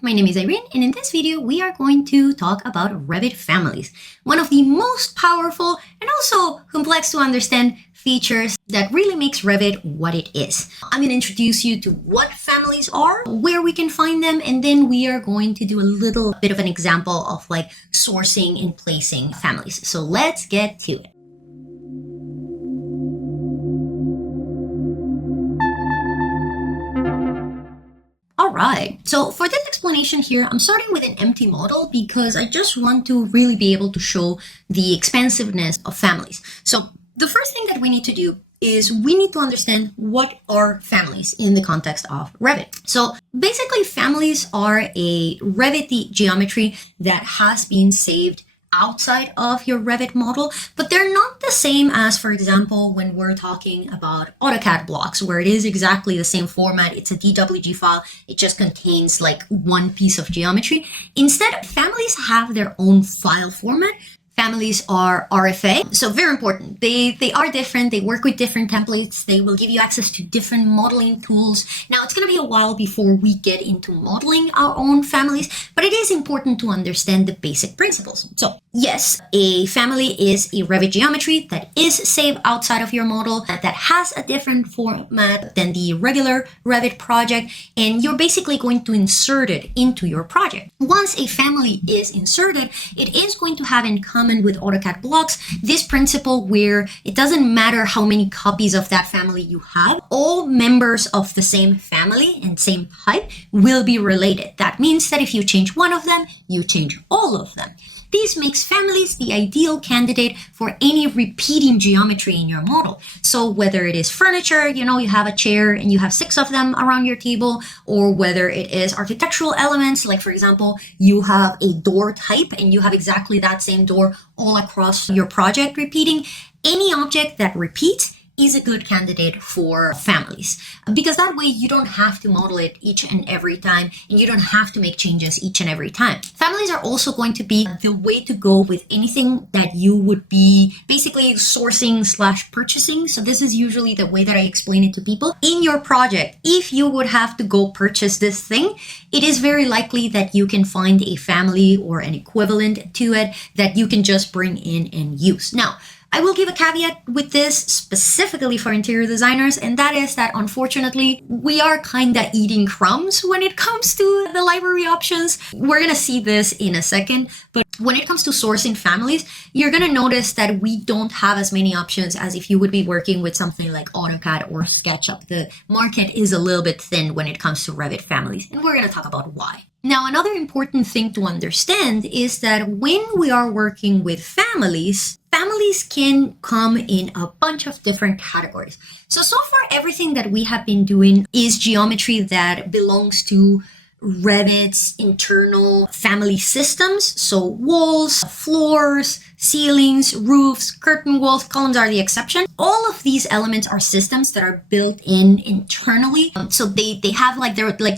my name is Irene, and in this video we are going to talk about Revit families, one of the most powerful and also complex to understand features that really makes Revit what it is. I'm going to introduce you to what families are, where we can find them, and then we are going to do a little bit of an example of like sourcing and placing families. So let's get to it. Alright, so for this explanation here, I'm starting with an empty model because I just want to really be able to show the expansiveness of families. So the first thing that we need to do is we need to understand what are families in the context of Revit. So basically families are a Revit geometry that has been saved outside of your Revit model, but they're not the same as, for example, when we're talking about AutoCAD blocks, where it is exactly the same format. It's a DWG file. It just contains like one piece of geometry. Instead, families have their own file format. Families are RFA, so very important. They are different. They work with different templates. They will give you access to different modeling tools. Now, it's going to be a while before we get into modeling our own families, but it is important to understand the basic principles. So yes, a family is a Revit geometry that is saved outside of your model, that has a different format than the regular Revit project, and you're basically going to insert it into your project. Once a family is inserted, it is going to have in common with AutoCAD blocks this principle where it doesn't matter how many copies of that family you have, all members of the same family and same type will be related. That means that if you change one of them, you change all of them. This makes families the ideal candidate for any repeating geometry in your model. So whether it is furniture, you have a chair and you have 6 of them around your table, or whether it is architectural elements, like for example, you have a door type and you have exactly that same door all across your project repeating, any object that repeats is a good candidate for families, because that way you don't have to model it each and every time, and you don't have to make changes each and every time. Families are also going to be the way to go with anything that you would be basically sourcing/purchasing. So this is usually the way that I explain it to people. In your project, if you would have to go purchase this thing, it is very likely that you can find a family or an equivalent to it that you can just bring in and use. Now, I will give a caveat with this specifically for interior designers, and that is that unfortunately, we are kind of eating crumbs when it comes to the library options. We're going to see this in a second, but when it comes to sourcing families, you're going to notice that we don't have as many options as if you would be working with something like AutoCAD or SketchUp. The market is a little bit thin when it comes to Revit families, and we're going to talk about why. Now, another important thing to understand is that when we are working with families can come in a bunch of different categories. So far, everything that we have been doing is geometry that belongs to Revit's internal family systems. So walls, floors, ceilings, roofs, curtain walls, columns are the exception. All of these elements are systems that are built in internally. So they have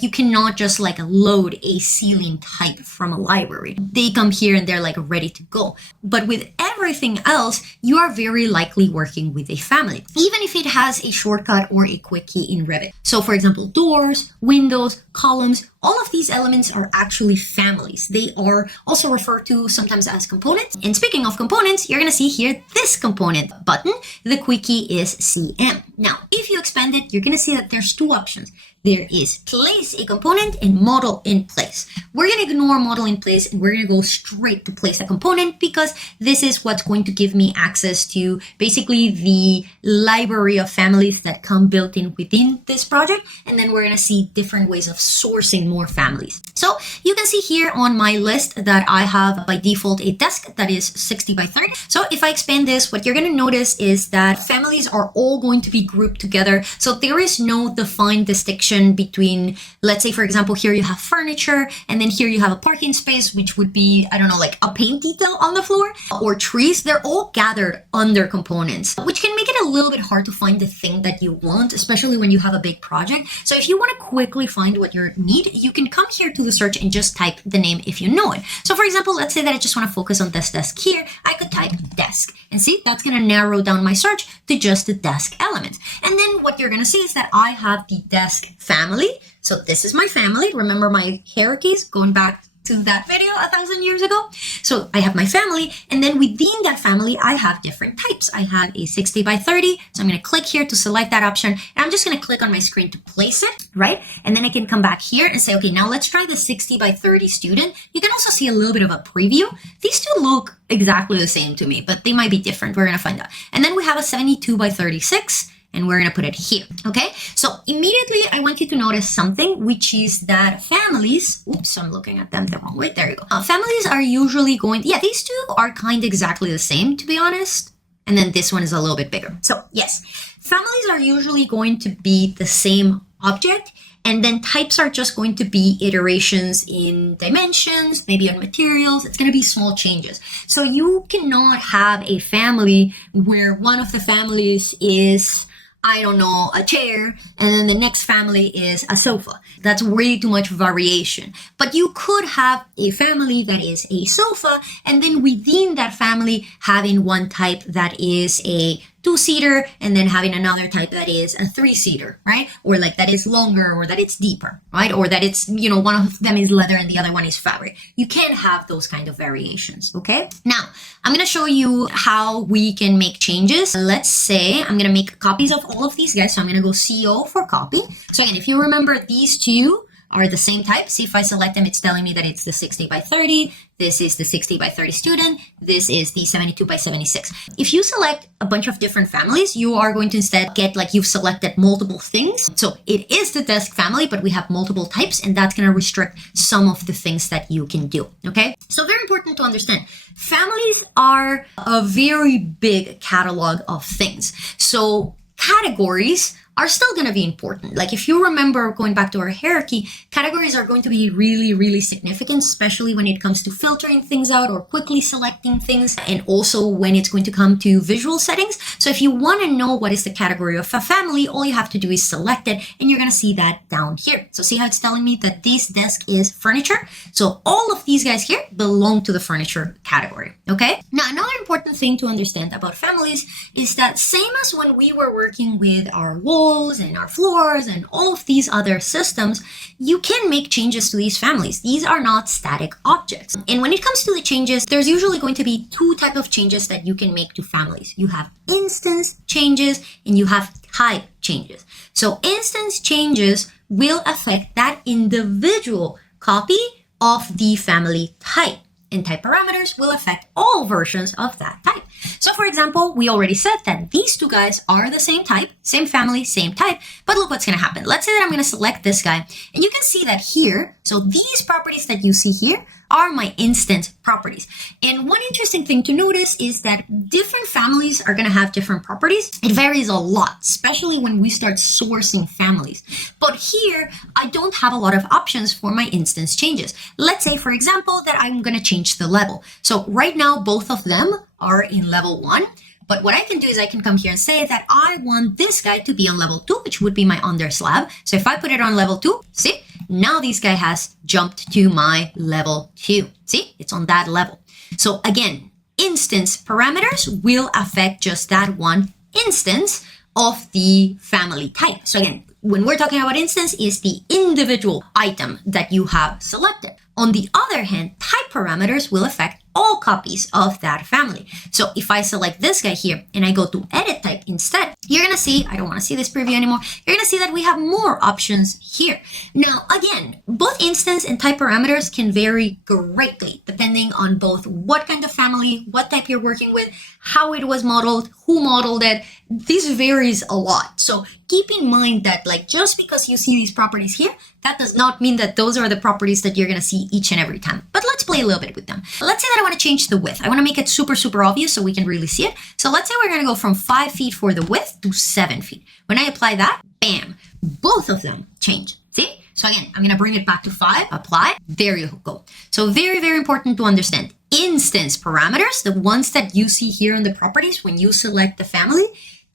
you cannot just load a ceiling type from a library. They come here and they're ready to go. But with everything else, you are very likely working with a family, even if it has a shortcut or a quick key in Revit. So for example, doors, windows, columns, all of these elements are actually families. They are also referred to sometimes as components. And speaking of components, you're going to see here this component button. The quick key is CM. Now, if you expand it, you're going to see that there's 2 options. There is place a component and model in place. We're going to ignore model in place and we're going to go straight to place a component because this is what's going to give me access to basically the library of families that come built in within this project. And then we're going to see different ways of sourcing more families. So you can see here on my list that I have by default a desk that is 60 by 30. So if I expand this, what you're going to notice is that families are all going to be grouped together. So there is no defined distinction between, let's say, for example, here you have furniture, and then here you have a parking space, which would be, I don't know, like a paint detail on the floor, or trees. They're all gathered under components, which can make it a little bit hard to find the thing that you want, especially when you have a big project. So if you want to quickly find what you need, you can come here to the search and just type the name if you know it. So for example, let's say that I just want to focus on this desk here. I could type desk. And see, that's going to narrow down my search to just the desk elements. And then what you're going to see is that I have the desk family. So this is my family. Remember my hierarchies going back to that video 1,000 years ago. So I have my family, and then within that family, I have different types. I have a 60 by 30. So I'm going to click here to select that option, and I'm just going to click on my screen to place it, right? And then I can come back here and say, okay, now let's try the 60 by 30 student. You can also see a little bit of a preview. These two look exactly the same to me, but they might be different. We're going to find out. And then we have a 72 by 36. And we're going to put it here. Okay. So immediately I want you to notice something, which is that families, oops, I'm looking at them the wrong way. There you go. Families are usually going, yeah, these two are kind of exactly the same, to be honest. And then this one is a little bit bigger. So yes, families are usually going to be the same object. And then types are just going to be iterations in dimensions, maybe on materials. It's going to be small changes. So you cannot have a family where one of the families is, I don't know, a chair, and then the next family is a sofa. That's way too much variation. But you could have a family that is a sofa, and then within that family having one type that is a 2-seater, and then having another type that is a 3-seater, right? Or like that is longer, or that it's deeper, right? Or that it's, you know, one of them is leather and the other one is fabric. You can have those kind of variations, okay? Now, I'm going to show you how we can make changes. Let's say I'm going to make copies of all of these guys. So I'm going to go CO for copy. So again, if you remember, these two are the same type. See, if I select them, it's telling me that it's the 60 by 30. This is the 60 by 30 student. This is the 72 by 76. If you select a bunch of different families, you are going to instead get like you've selected multiple things. So it is the desk family, but we have multiple types, and that's going to restrict some of the things that you can do. Okay. So very important to understand. Families are a very big catalog of things. So categories are still going to be important. Like if you remember going back to our hierarchy, categories are going to be really, really significant, especially when it comes to filtering things out or quickly selecting things, and also when it's going to come to visual settings. So if you want to know what is the category of a family, all you have to do is select it, and you're going to see that down here. So see how it's telling me that this desk is furniture. So all of these guys here belong to the furniture category. Okay. Now, another important thing to understand about families is that same as when we were working with our walls and our floors and all of these other systems, you can make changes to these families. These are not static objects. And when it comes to the changes, there's usually going to be two types of changes that you can make to families. You have instance changes and you have type changes. So instance changes will affect that individual copy of the family type, and type parameters will affect all versions of that type. So for example, we already said that these two guys are the same type, same family, same type, but look what's going to happen. Let's say that I'm going to select this guy, and you can see that here, so these properties that you see here are my instance properties. And one interesting thing to notice is that different families are going to have different properties. It varies a lot, especially when we start sourcing families. But here, I don't have a lot of options for my instance changes. Let's say, for example, that I'm going to change the level. So right now, both of them are in level 1. But what I can do is I can come here and say that I want this guy to be on level 2, which would be my under slab. So if I put it on level 2, see, now this guy has jumped to my level 2. See, it's on that level. So again, instance parameters will affect just that one instance of the family type. So again, when we're talking about instance, is the individual item that you have selected. On the other hand, type parameters will affect all copies of that family. So if I select this guy here and I go to edit type instead, you're going to see, I don't want to see this preview anymore. You're going to see that we have more options here. Now, again, both instance and type parameters can vary greatly depending on both what kind of family, what type you're working with, how it was modeled, who modeled it. This varies a lot. So keep in mind that like just because you see these properties here, that does not mean that those are the properties that you're going to see each and every time. But let's play a little bit with them. Let's say that I want to change the width. I want to make it super, super obvious so we can really see it. So let's say we're going to go from 5 feet for the width to 7 feet. When I apply that, bam, both of them change. See? So again, I'm going to bring it back to 5, apply, there you go. So very, very important to understand. Instance parameters, the ones that you see here in the properties when you select the family,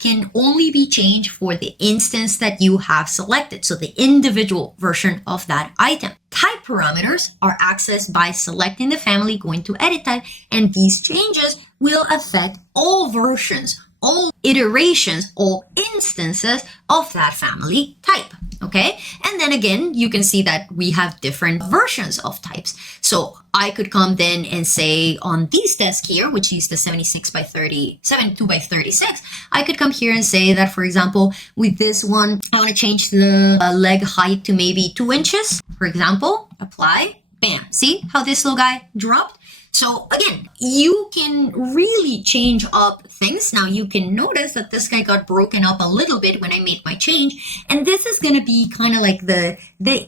can only be changed for the instance that you have selected, so the individual version of that item. Type parameters are accessed by selecting the family, going to edit type, and these changes will affect all versions, all iterations, all instances of that family type. Okay, and then again, you can see that we have different versions of types. So I could come then and say on this desk here, which is the 72 by 36, I could come here and say that, for example, with this one, I want to change the leg height to maybe 2 inches, for example, apply, bam. See how this little guy dropped? So again, you can really change up things. Now you can notice that this guy got broken up a little bit when I made my change. And this is going to be kind of like the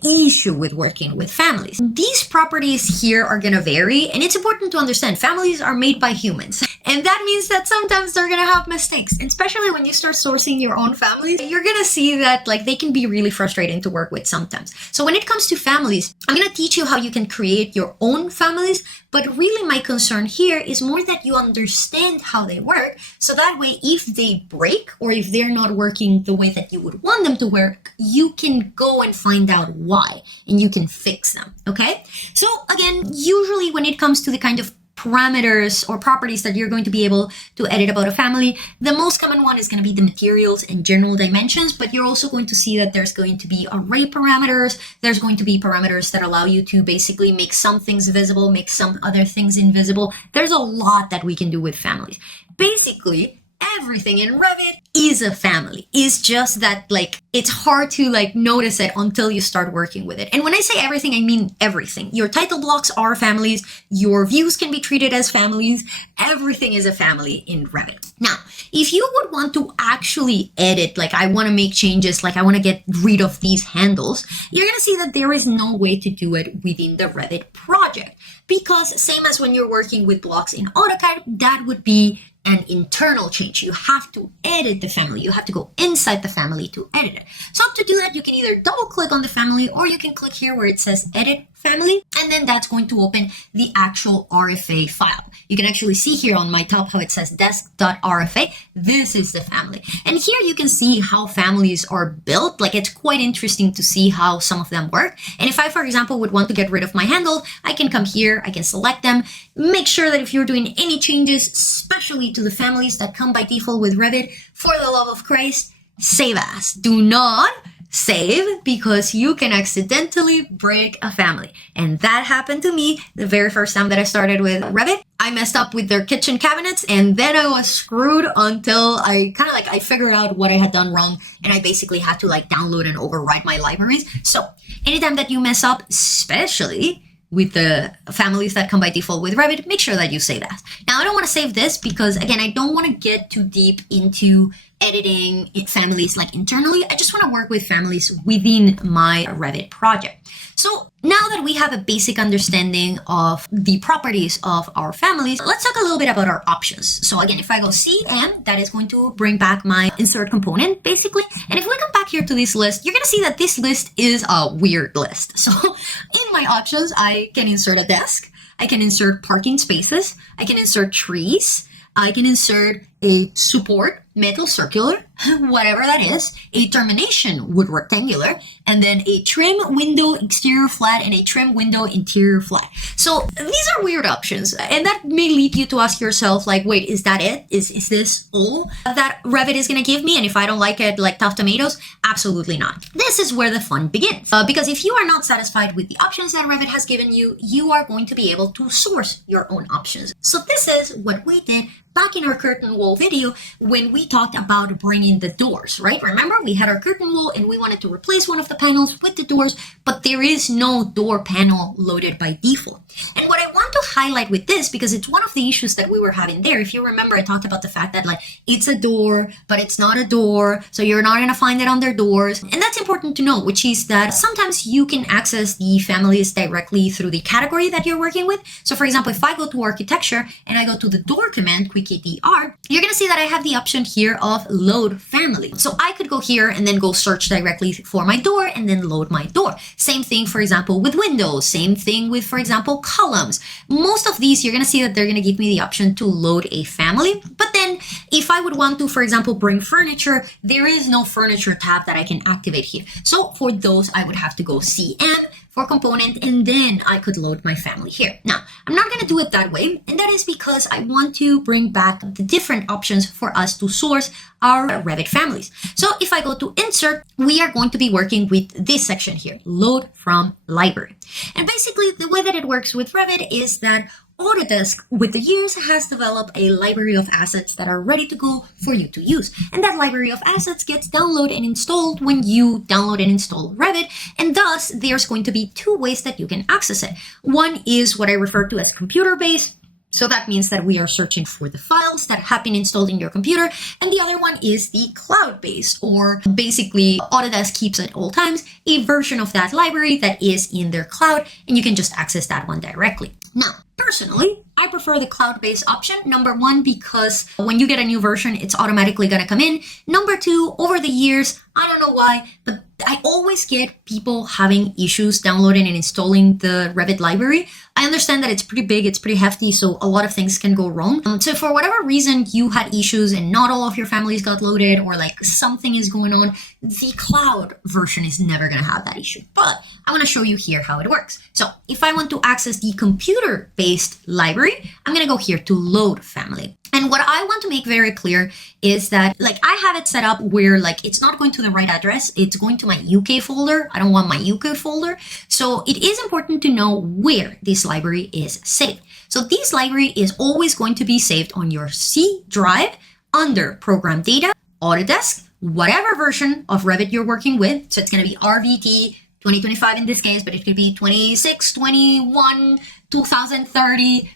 issue with working with families. These properties here are going to vary. And it's important to understand families are made by humans. And that means that sometimes they're going to have mistakes. And especially when you start sourcing your own families, you're going to see that like they can be really frustrating to work with sometimes. So when it comes to families, I'm going to teach you how you can create your own families. But really my concern here is more that you understand how they work. So that way, if they break or if they're not working the way that you would want them to work, you can go and find out why and you can fix them. Okay. So again, usually when it comes to the kind of parameters or properties that you're going to be able to edit about a family, the most common one is going to be the materials and general dimensions, but you're also going to see that there's going to be array parameters. There's going to be parameters that allow you to basically make some things visible, make some other things invisible. There's a lot that we can do with families. Basically, everything in Revit is a family. It's just that like it's hard to like notice it until you start working with it. And when I say everything, I mean everything. Your title blocks are families. Your views can be treated as families. Everything is a family in Revit. Now, if you would want to actually edit, like I want to make changes, like I want to get rid of these handles, you're going to see that there is no way to do it within the Revit project. Because same as when you're working with blocks in AutoCAD, that would be an internal change. You have to edit the family. You have to go inside the family to edit it. So to do that, you can either double click on the family or you can click here where it says edit family, and then that's going to open the actual RFA file. You can actually see here on my top how it says desk.rfa. This is the family. And here you can see how families are built. Like it's quite interesting to see how some of them work. And if I, for example, would want to get rid of my handle, I can come here, I can select them, make sure that if you're doing any changes, especially to the families that come by default with Revit, for the love of Christ, save as. Do not save because you can accidentally break a family. And that happened to me the very first time that I started with Revit. I messed up with their kitchen cabinets and then I was screwed until I kind of like I figured out what I had done wrong and I basically had to like download and overwrite my libraries. So anytime that you mess up, especially with the families that come by default with Revit, make sure that you save that. Now, I don't want to save this because, again, I don't want to get too deep into editing families like internally. I just want to work with families within my Revit project. So now that we have a basic understanding of the properties of our families, let's talk a little bit about our options. So again, if I go CM, that is going to bring back my insert component, basically. And if we come back here to this list, you're going to see that this list is a weird list. So in my options, I can insert a desk, I can insert parking spaces, I can insert trees, I can insert a support, metal circular, whatever that is, a termination wood rectangular, and then a trim window exterior flat and a trim window interior flat. So these are weird options, and that may lead you to ask yourself, like, wait, is that it? Is this all that Revit is going to give me? And if I don't like it, like tough tomatoes? Absolutely not. This is where the fun begins. Because if you are not satisfied with the options that Revit has given you, you are going to be able to source your own options. So this is what we did back in our curtain wall video when we talked about bringing the doors, right? Remember, we had our curtain wall and we wanted to replace one of the panels with the doors, but there is no door panel loaded by default. And what I want to highlight with this, because it's one of the issues that we were having there, if you remember, I talked about the fact that like it's a door, but it's not a door, so you're not going to find it under doors. And that's important to know, which is that sometimes you can access the families directly through the category that you're working with. So for example, if I go to architecture and I go to the door command, quick ADR, you're going to see that I have the option here of load family. So I could go here and then go search directly for my door and then load my door. Same thing, for example, with windows. Same thing with, for example, columns. Most of these, you're going to see that they're going to give me the option to load a family. But then then if I would want to, for example, bring furniture, there is no furniture tab that I can activate here. So for those, I would have to go CM for component, and then I could load my family here. Now, I'm not going to do it that way, and that is because I want to bring back the different options for us to source our Revit families. So if I go to insert, we are going to be working with this section here, load from library. And basically the way that it works with Revit is that Autodesk, with the years, has developed a library of assets that are ready to go for you to use. And that library of assets gets downloaded and installed when you download and install Revit. And thus, there's going to be two ways that you can access it. One is what I refer to as computer-based. So that means that we are searching for the files that have been installed in your computer. And the other one is the cloud-based, or basically Autodesk keeps at all times a version of that library that is in their cloud, and you can just access that one directly. Now, personally, I prefer the cloud-based option. Number one, because when you get a new version, it's automatically going to come in. Number two, over the years, I don't know why, but I always get people having issues downloading and installing the Revit library. I understand that it's pretty big, it's pretty hefty, so a lot of things can go wrong. So for whatever reason you had issues and not all of your families got loaded, or like something is going on, the cloud version is never going to have that issue. But I want to show you here how it works. So if I want to access the computer-based library, I'm going to go here to load family. And what I want to make very clear is that, like, I have it set up where, like, it's not going to the right address. It's going to my UK folder. I don't want my UK folder. So it is important to know where this library is saved. So this library is always going to be saved on your C drive under Program Data, Autodesk, whatever version of Revit you're working with. So it's going to be RVT 2025 in this case, but it could be 26, 21, 2030,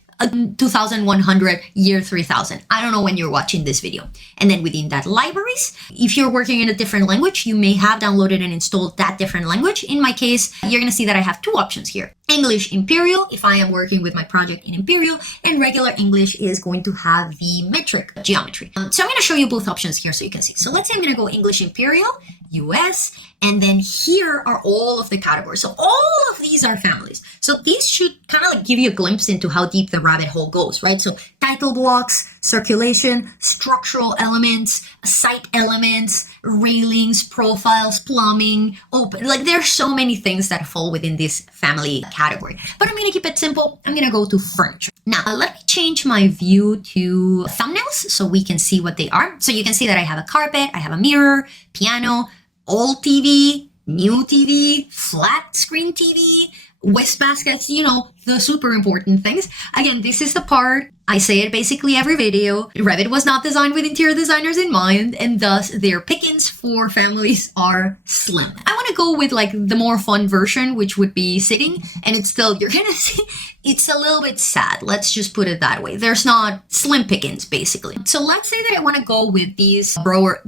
2100, year 3000. I don't know when you're watching this video. And then within that libraries, if you're working in a different language, you may have downloaded and installed that different language. In my case, you're going to see that I have two options here. English Imperial, if I am working with my project in Imperial, and regular English is going to have the metric geometry. So I'm going to show you both options here so you can see. So let's say I'm going to go English Imperial, US, and then here are all of the categories. So all of these are families. So these should kind of like give you a glimpse into how deep the rabbit hole goes, right? So title blocks, circulation, structural elements, site elements, railings, profiles, plumbing, open. Like there's so many things that fall within this family category. But I'm going to keep it simple. I'm going to go to furniture. Now, let me change my view to thumbnails so we can see what they are. So you can see that I have a carpet, I have a mirror, piano, old TV, new TV, flat screen TV, wastebasket, you know, the super important things. Again, this is the part, I say it basically every video. Revit was not designed with interior designers in mind, and thus their pickings for families are slim. I want to go with like the more fun version, which would be sitting, and it's still, you're gonna see, it's a little bit sad. Let's just put it that way. There's not slim pickings, basically. So let's say that I want to go with these brewer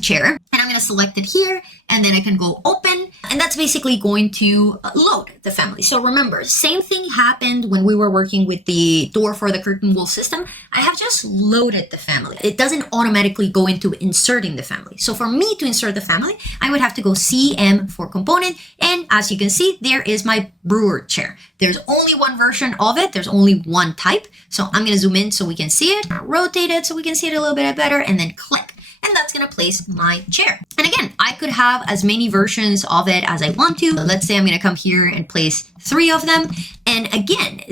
chair, and I'm going to select it here, and then I can go open, and that's basically going to load the family. So remember, same thing happened when we were working with the door for the curtain wall system. I have just loaded the family. It doesn't automatically go into inserting the family. So for me to insert the family, I would have to go CM for component, and as you can see, there is my brewer chair. There's only one version of it. There's only one type. So I'm going to zoom in so we can see it, rotate it so we can see it a little bit better, and then click. And that's going to place my chair. And again, I could have as many versions of it as I want to. Let's say I'm going to come here and place 3 of them. And again,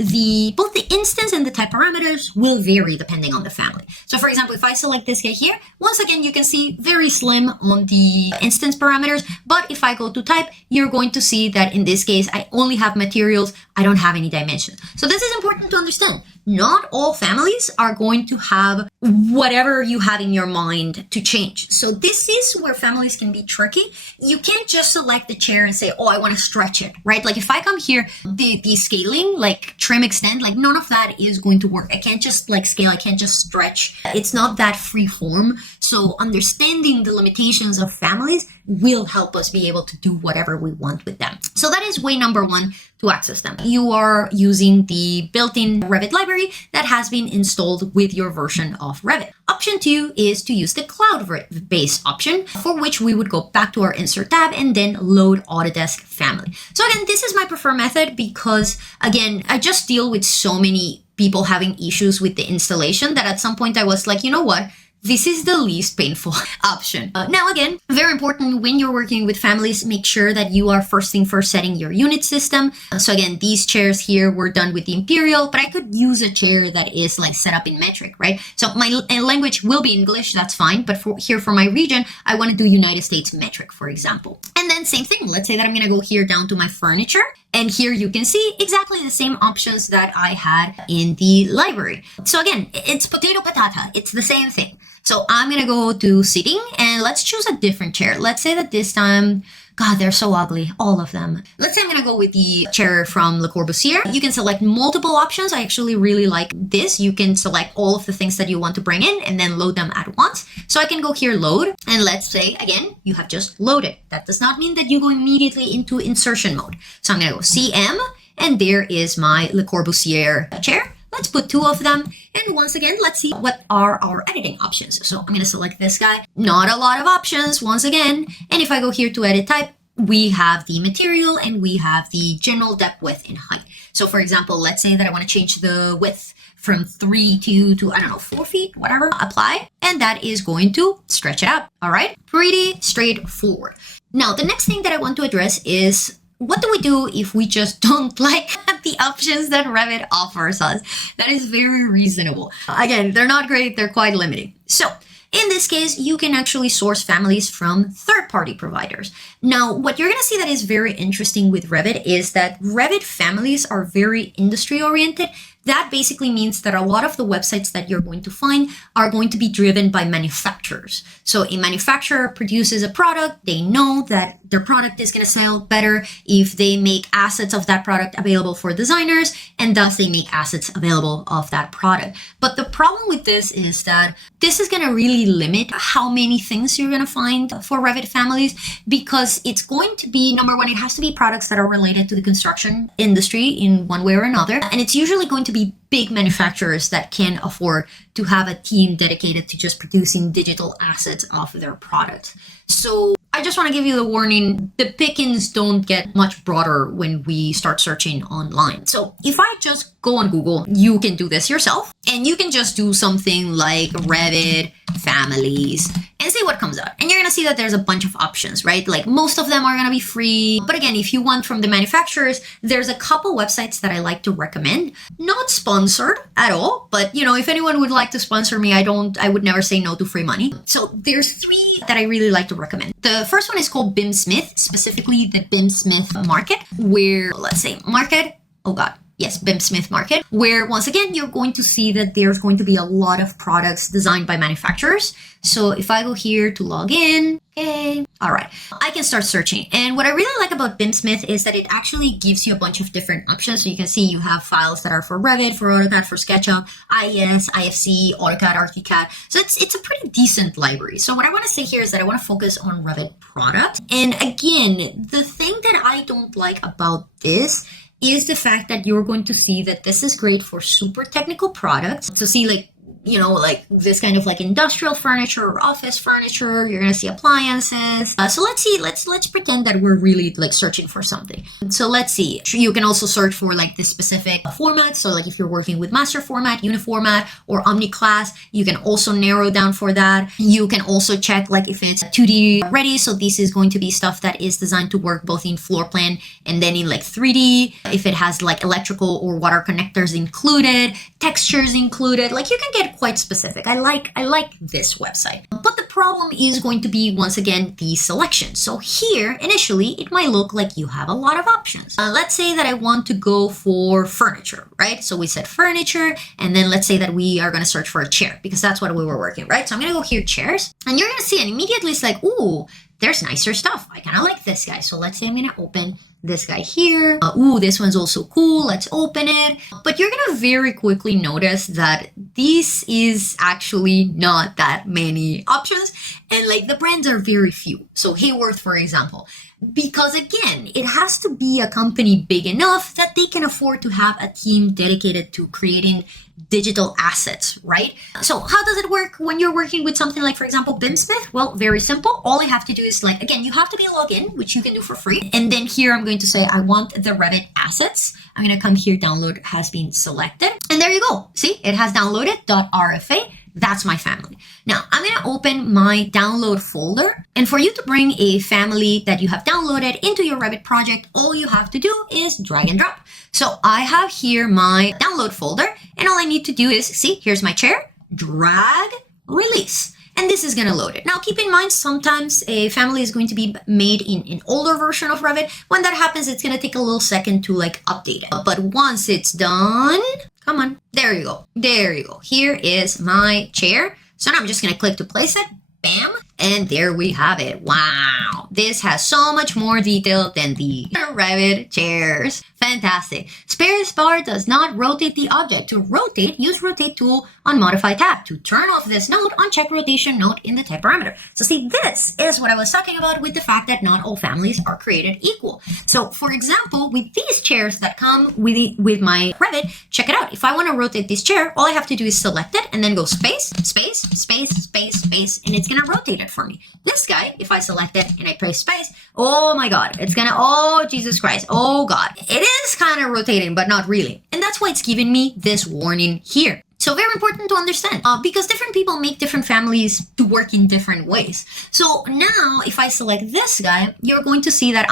both the instance and the type parameters will vary depending on the family. So for example, if I select this guy here, once again, you can see very slim on the instance parameters. But if I go to type, you're going to see that in this case, I only have materials. I don't have any dimensions. So this is important to understand. Not all families are going to have whatever you have in your mind to change. So this is where families can be tricky. You can't just select the chair and say, oh, I want to stretch it, right? Like if I come here, the scaling, like trim, extend, like none of that is going to work. I can't just like scale. I can't just stretch. It's not that free form. So understanding the limitations of families will help us be able to do whatever we want with them. So that is way number 1 to access them. You are using the built-in Revit library that has been installed with your version of Revit. Option 2 is to use the cloud-based option, for which we would go back to our insert tab and then load Autodesk family. So again, this is my preferred method because again, I just deal with so many people having issues with the installation that at some point I was like, you know what? This is the least painful option. Now, again, very important when you're working with families, make sure that you are first thing first setting your unit system. So again, these chairs here were done with the Imperial, but I could use a chair that is like set up in metric, right? So my language will be English, that's fine. But for my region, I want to do United States metric, for example. And then same thing, let's say that I'm going to go here down to my furniture. And here you can see exactly the same options that I had in the library. So again, it's potato patata. It's the same thing. So I'm going to go to sitting and let's choose a different chair. Let's say that this time, God, they're so ugly, all of them. Let's say I'm going to go with the chair from Le Corbusier. You can select multiple options. I actually really like this. You can select all of the things that you want to bring in and then load them at once. So I can go here, load, and let's say, again, you have just loaded. That does not mean that you go immediately into insertion mode. So I'm going to go CM, and there is my Le Corbusier chair. Let's put 2 of them. And once again, let's see what are our editing options. So I'm going to select this guy. Not a lot of options once again. And if I go here to edit type, we have the material and we have the general depth, width, and height. So for example, let's say that I want to change the width from 3 to I don't know, 4 feet, whatever. Apply. And that is going to stretch it out. All right. Pretty straightforward. Now, the next thing that I want to address is what do we do if we just don't like the options that Revit offers us? That is very reasonable. Again, they're not great. They're quite limiting. So in this case, you can actually source families from third-party providers. Now, what you're going to see that is very interesting with Revit is that Revit families are very industry-oriented. That basically means that a lot of the websites that you're going to find are going to be driven by manufacturers. So a manufacturer produces a product. They know that their product is going to sell better if they make assets of that product available for designers, and thus they make assets available of that product. But the problem with this is that this is going to really limit how many things you're going to find for Revit families, because it's going to be, number one, it has to be products that are related to the construction industry in one way or another. And it's usually going to be big manufacturers that can afford to have a team dedicated to just producing digital assets of their product. So I just want to give you the warning, the pickings don't get much broader when we start searching online. So if I just go on Google, you can do this yourself, and you can just do something like Revit families and see what comes out. And you're going to see that there's a bunch of options, right? Like most of them are going to be free. But again, if you want from the manufacturers, there's a couple websites that I like to recommend. Not sponsored at all, but you know, if anyone would like to sponsor me, I would never say no to free money. So there's 3 that I really like to recommend. The first one is called BIM Smith, specifically the BIM Smith Market, where let's say market, oh God, yes, BIM Smith Market, where once again, you're going to see that there's going to be a lot of products designed by manufacturers. So if I go here to log in, okay, all right, I can start searching. And what I really like about BIM Smith is that it actually gives you a bunch of different options. So you can see you have files that are for Revit, for AutoCAD, for SketchUp, IES, IFC, AutoCAD, ArchiCAD. So it's a pretty decent library. So what I want to say here is that I want to focus on Revit product. And again, the thing that I don't like about this is the fact that you're going to see that this is great for super technical products. To see like, you know, like this kind of like industrial furniture or office furniture, you're going to see appliances. So let's see, let's pretend that we're really like searching for something. So let's see, you can also search for like this specific format. So like if you're working with master format, uniformat, or omniclass, you can also narrow down for that. You can also check like if it's 2D ready. So this is going to be stuff that is designed to work both in floor plan and then in like 3D. If it has like electrical or water connectors included, textures included, like you can get quite specific. I like this website. But the problem is going to be, once again, the selection. So here, initially, it might look like you have a lot of options. Let's say that I want to go for furniture, right? So we said furniture, and then let's say that we are going to search for a chair because that's what we were working, right? So I'm going to go here, chairs, and you're going to see, and immediately it's like, ooh, there's nicer stuff. I kind of like this guy. So let's say I'm going to open this guy here. Ooh, this one's also cool. Let's open it. But you're going to very quickly notice that this is actually not that many options, and like the brands are very few. So Hayworth, for example, because again, it has to be a company big enough that they can afford to have a team dedicated to creating digital assets, right? So how does it work when you're working with something like, for example, BIMsmith? Well, very simple. All I have to do is like, again, you have to be logged in, which you can do for free. And then here I'm going to say, I want the Revit assets. I'm going to come here, download has been selected. And there you go. See, it has downloaded .rfa. That's my family. Now I'm going to open my download folder. And for you to bring a family that you have downloaded into your Revit project, all you have to do is drag and drop. So I have here my download folder, and all I need to do is, see, here's my chair, drag, release. And this is going to load it. Now, keep in mind, sometimes a family is going to be made in an older version of Revit. When that happens, it's going to take a little second to like update it. But once it's done, come on, there you go. There you go. Here is my chair. So now I'm just going to click to place it. Bam. And there we have it. Wow. This has so much more detail than the Revit chairs. Fantastic. Spacebar does not rotate the object. To rotate, use rotate tool on modify tab. To turn off this node, uncheck rotation node in the type parameter. So see, this is what I was talking about with the fact that not all families are created equal. So for example, with these chairs that come with my Revit, check it out. If I want to rotate this chair, all I have to do is select it and then go space, space, space, space, space, and it's going to rotate it for me. This guy, if I select it and I press space, oh my God, it's going to, oh Jesus Christ, oh God. It is kind of rotating, but not really. And that's why it's giving me this warning here. So very important to understand because different people make different families to work in different ways. So now if I select this guy, you're going to see that,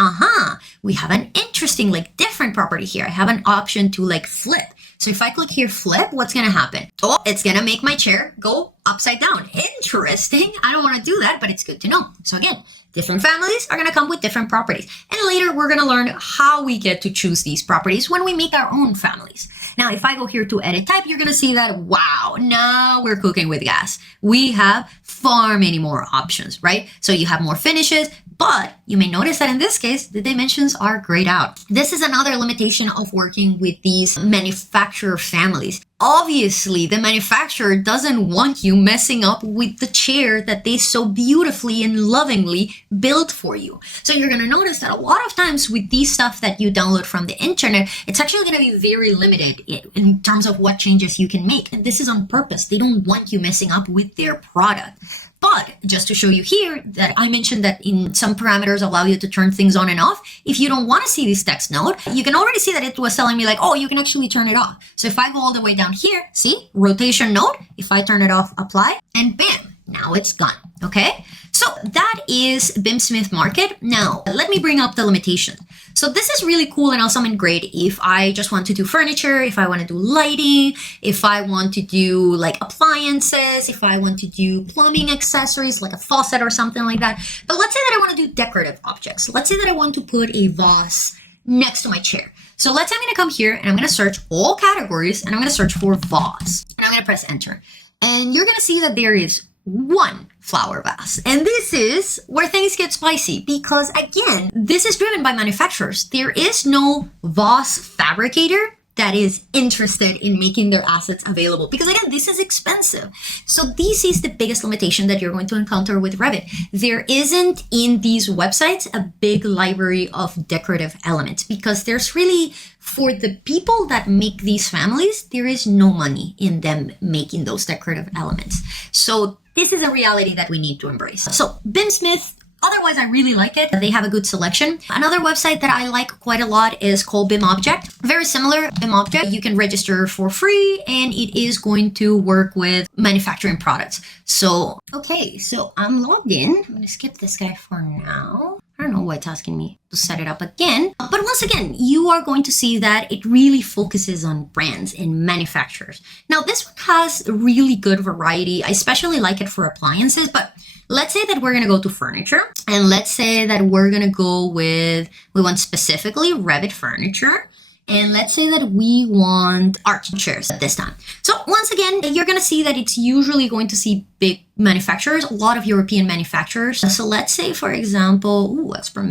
we have an interesting, like different property here. I have an option to like flip. So if I click here, flip, what's going to happen? Oh, it's going to make my chair go upside down. Interesting. I don't want to do that, but it's good to know. So again, different families are going to come with different properties. And later we're going to learn how we get to choose these properties when we make our own families. Now, if I go here to edit type, you're going to see that, wow, now we're cooking with gas. We have far many more options, right? So you have more finishes, but you may notice that in this case, the dimensions are grayed out. This is another limitation of working with these manufacturer families. Obviously, the manufacturer doesn't want you messing up with the chair that they so beautifully and lovingly built for you. So you're going to notice that a lot of times with these stuff that you download from the internet, it's actually going to be very limited in terms of what changes you can make. And this is on purpose. They don't want you messing up with their product. But just to show you here that I mentioned that in some parameters allow you to turn things on and off. If you don't want to see this text node, you can already see that it was telling me like, oh, you can actually turn it off. So if I go all the way down here, see, rotation node, if I turn it off, apply, and bam, now it's gone. Okay. So that is BIMsmith Market. Now let me bring up the limitation. So this is really cool and awesome and great if I just want to do furniture, if I want to do lighting, if I want to do like appliances, if I want to do plumbing accessories like a faucet or something like that. But let's say that I want to do decorative objects. Let's say that I want to put a vase next to my chair. So let's say I'm going to come here and I'm going to search all categories and I'm going to search for vase. And I'm going to press enter. And you're going to see that there is one flower vase. And this is where things get spicy because again, this is driven by manufacturers. There is no vase fabricator that is interested in making their assets available because again, this is expensive. So this is the biggest limitation that you're going to encounter with Revit. There isn't in these websites a big library of decorative elements because there's really, for the people that make these families, there is no money in them making those decorative elements. So this is a reality that we need to embrace. So BIMsmith, otherwise I really like it. They have a good selection. Another website that I like quite a lot is called BIMobject. Very similar, BIMobject. You can register for free and it is going to work with manufacturing products. So, okay, so I'm logged in. I'm gonna skip this guy for now. I don't know why it's asking me to set it up again. But once again, you are going to see that it really focuses on brands and manufacturers. Now, this one has a really good variety. I especially like it for appliances, but let's say that we're going to go to furniture and let's say that we're going to go with, we want specifically Revit furniture. And let's say that we want arch chairs at this time. So once again, you're going to see that it's usually going to see big manufacturers, a lot of European manufacturers. So let's say, for example, Export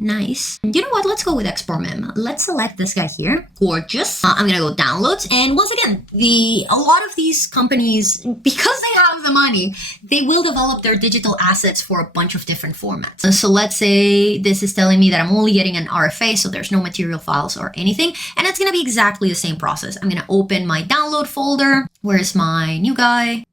nice. You know what? Let's go with Export. Let's select this guy here. Gorgeous. I'm going to go downloads. And once again, a lot of these companies, because they have the money, they will develop their digital assets for a bunch of different formats. So let's say this is telling me that I'm only getting an RFA, so there's no material files or anything. And it's going to be exactly the same process. I'm going to open my download folder. Where's my new guy?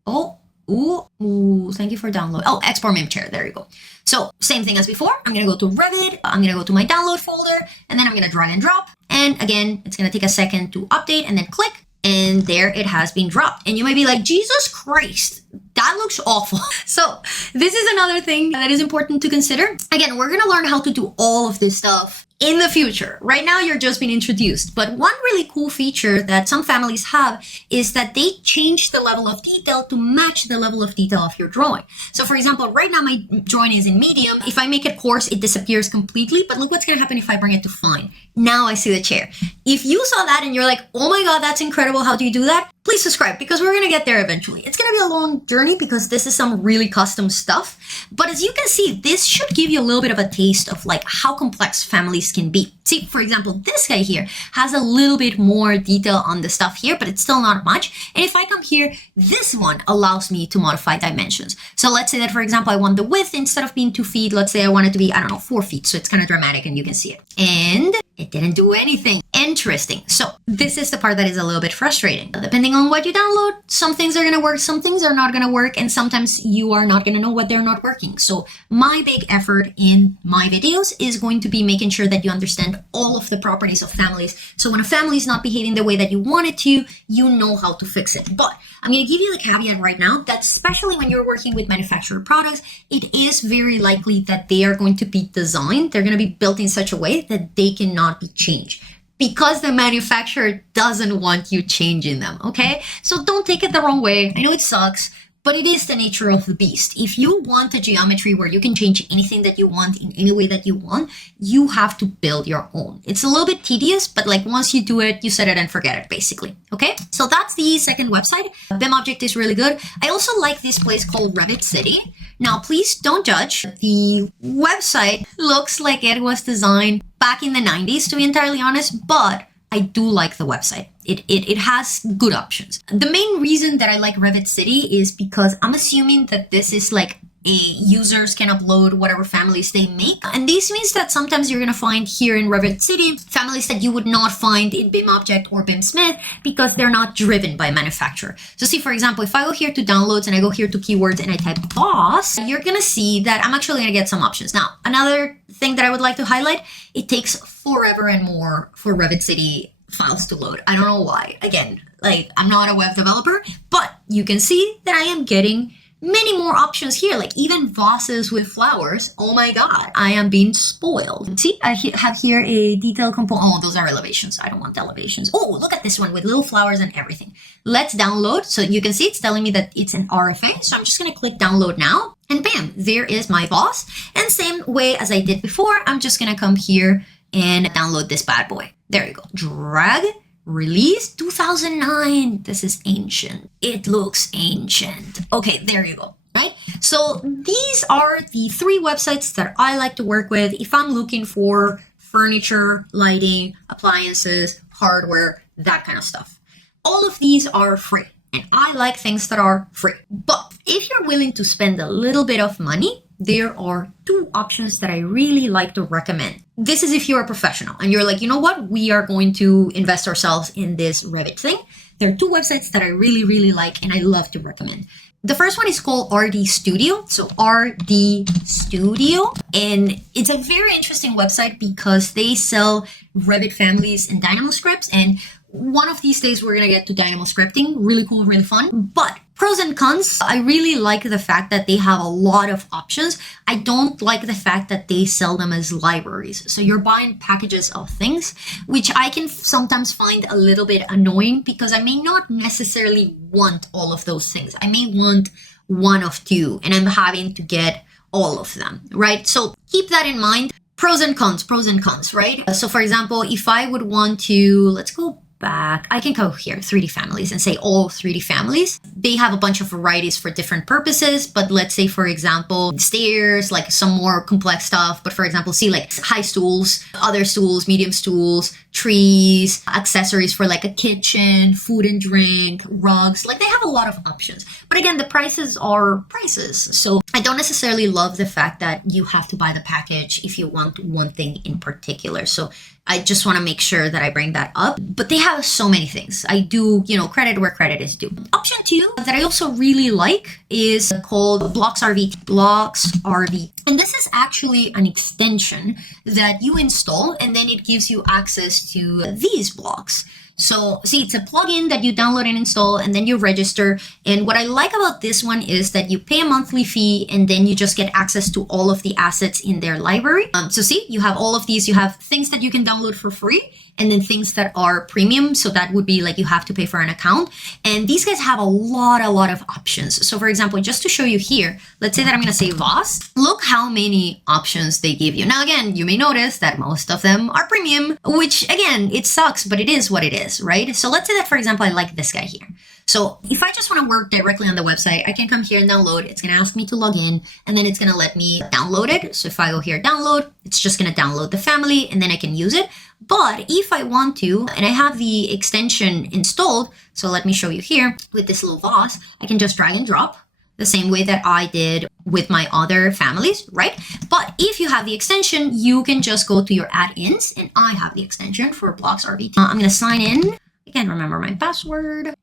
Ooh, thank you for download. Oh, export MIM chair. There you go. So same thing as before. I'm going to go to Revit. I'm going to go to my download folder, and then I'm going to drag and drop. And again, it's going to take a second to update, and then click. And there it has been dropped. And you might be like, Jesus Christ, that looks awful. So this is another thing that is important to consider. Again, we're going to learn how to do all of this stuff in the future. Right now, you're just being introduced. But one really cool feature that some families have is that they change the level of detail to match the level of detail of your drawing. So for example, right now my drawing is in medium. If I make it coarse, it disappears completely. But look what's going to happen if I bring it to fine. Now I see the chair. If you saw that and you're like, oh my God, that's incredible. How do you do that? Please subscribe, because we're going to get there eventually. It's going to be a long journey because this is some really custom stuff. But as you can see, this should give you a little bit of a taste of like how complex families can be. See, for example, this guy here has a little bit more detail on the stuff here, but it's still not much. And if I come here, this one allows me to modify dimensions. So let's say that, for example, I want the width, instead of being 2 feet, let's say I want it to be, 4 feet. So it's kind of dramatic and you can see it. And it didn't do anything. Interesting. So this is the part that is a little bit frustrating. Depending on what you download, some things are going to work, some things are not going to work, and sometimes you are not going to know what they're not working. So my big effort in my videos is going to be making sure that you understand all of the properties of families. So when a family is not behaving the way that you want it to, you know how to fix it. But I'm going to give you the caveat right now that especially when you're working with manufactured products, it is very likely that they are going to be designed, they're going to be built in such a way that they cannot be changed, because the manufacturer doesn't want you changing them, okay? So don't take it the wrong way. I know it sucks, but it is the nature of the beast. If you want a geometry where you can change anything that you want in any way that you want, you have to build your own. It's a little bit tedious, but like once you do it, you set it and forget it, basically, okay? So that's the second website. BIM Object is really good. I also like this place called Revit City. Now, please don't judge. The website looks like it was designed back in the 90s, to be entirely honest, but I do like the website. It has good options. The main reason that I like Revit City is because I'm assuming that this is like users can upload whatever families they make. And this means that sometimes you're going to find here in Revit City families that you would not find in BIM Object or BIM Smith because they're not driven by manufacturer. So see, for example, if I go here to downloads and I go here to keywords and I type boss, you're going to see that I'm actually going to get some options. Now, another thing that I would like to highlight, it takes forever and more for Revit City files to load. I don't know why. Again, like I'm not a web developer, but you can see that I am getting many more options here, like even vases with flowers. Oh my God, I am being spoiled. See, I have here a detail component. Oh, those are elevations. I don't want elevations. Oh, look at this one with little flowers and everything. Let's download. So you can see it's telling me that it's an RFA. So I'm just going to click download now and bam, there is my boss. And same way as I did before, I'm just going to come here and download this bad boy. There you go. Drag. Release 2009. This is ancient. It looks ancient. Okay, there you go. Right? So these are the 3 websites that I like to work with if I'm looking for furniture, lighting, appliances, hardware, that kind of stuff. All of these are free, and I like things that are free. But if you're willing to spend a little bit of money, there are 2 options that I really like to recommend. This is if you're a professional and you're like, you know what, we are going to invest ourselves in this Revit thing. There are 2 websites that I really, really like and I love to recommend. The first one is called RD Studio. So RD Studio. And it's a very interesting website because they sell Revit families and Dynamo scripts. And one of these days we're going to get to Dynamo scripting. Really cool, really fun. But pros and cons, I really like the fact that they have a lot of options. I don't like the fact that they sell them as libraries. So you're buying packages of things, which I can sometimes find a little bit annoying because I may not necessarily want all of those things. I may want one of 2 and I'm having to get all of them, right? So keep that in mind. pros and cons, right? So for example, if I would want to, let's go back, I can go here, 3D families, and say all 3D families. They have a bunch of varieties for different purposes, but let's say, for example, stairs, like some more complex stuff. But for example, see like high stools, other stools, medium stools, trees, accessories for like a kitchen, food and drink, rugs, like they have a lot of options. But again, the prices are prices. So I don't necessarily love the fact that you have to buy the package if you want one thing in particular. So I just want to make sure that I bring that up. But they have so many things. I do, credit where credit is due. Option 2 that I also really like is called Blocks RV. Blocks RV. And this is actually an extension that you install, and then it gives you access to these blocks. So see, it's a plugin that you download and install, and then you register. And what I like about this one is that you pay a monthly fee, and then you just get access to all of the assets in their library. So see, you have all of these. You have things that you can download for free, and then things that are premium. So that would be like you have to pay for an account. And these guys have a lot of options. So for example, just to show you here, let's say that I'm going to say vase. Look how many options they give you. Now, again, you may notice that most of them are premium, which again, it sucks, but it is what it is, right? So let's say that, for example, I like this guy here. So if I just want to work directly on the website, I can come here and download. It's going to ask me to log in, and then it's going to let me download it. So if I go here, download, it's just going to download the family, and then I can use it. But if I want to, and I have the extension installed, so let me show you here with this little vase, I can just drag and drop the same way that I did with my other families, right? But if you have the extension, you can just go to your add-ins, and I have the extension for Blocks RVT. I'm going to sign in. I can't remember my password.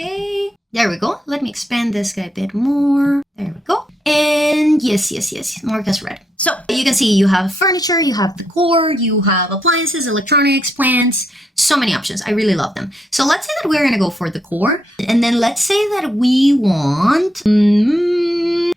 Okay, there we go. Let me expand this guy a bit more. There we go. And yes, mark as red. So you can see you have furniture, you have decor, you have appliances, electronics, plants, so many options. I really love them. So let's say that we're going to go for decor. And then let's say that we want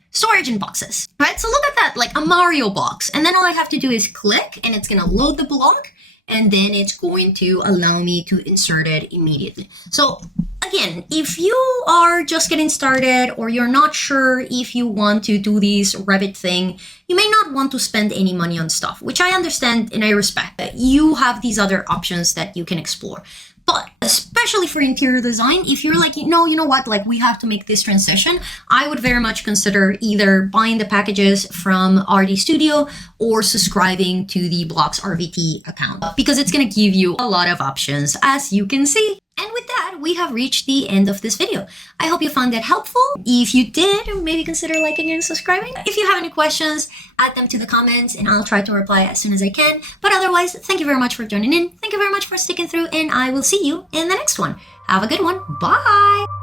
storage in boxes, right? So look at that, like a Mario box. And then all I have to do is click, and it's going to load the block. And then it's going to allow me to insert it immediately. So again, if you are just getting started, or you're not sure if you want to do this Revit thing, you may not want to spend any money on stuff, which I understand and I respect. You have these other options that you can explore. But especially for interior design, if you're like, you know what, like we have to make this transition, I would very much consider either buying the packages from RD Studio or subscribing to the Blocks RVT account, because it's going to give you a lot of options, as you can see. And with that, we have reached the end of this video. I hope you found that helpful. If you did, maybe consider liking and subscribing. If you have any questions, add them to the comments and I'll try to reply as soon as I can. But otherwise, thank you very much for joining in. Thank you very much for sticking through, and I will see you in the next one. Have a good one. Bye.